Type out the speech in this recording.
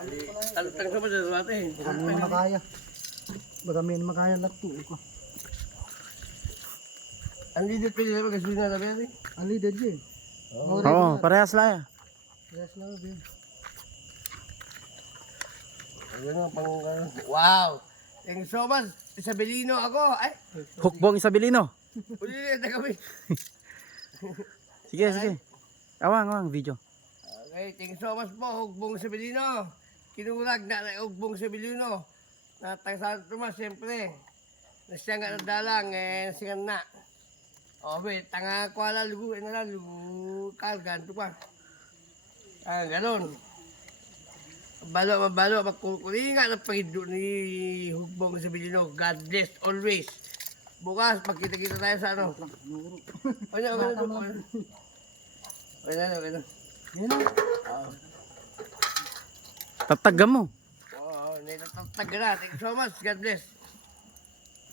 Tang sa mga natin. Baka may makaya. Baka may makaya lato ko. Ang lidet pa nila magasolina na ba? Ali DJ. Oo, parehas lang. Yes lang din. Ayun ang wow! Thank you so much. Isabelino ako. Ay! Hukbong Isabelino. Ulit na kami. Sige, sige. Awang, video. Okay, thank you so much po, Hugbong Isabelino. Kinulag na Hugbong Isabelino. Natang sa Tomas, siyempre. Nasya nga nadalang, siya na. Obe, tanga ko ala lugu, lugu, kalgan, ito pa. Ganon. Mabalo, magkukulinga ng paghido ni Hugbong Isabelino. God bless always. Bukas, magkita-kita tayo sa ano. Okay na. Yan lang. Tatagam mo. Oo, natatatag na. Thank you so much. God bless.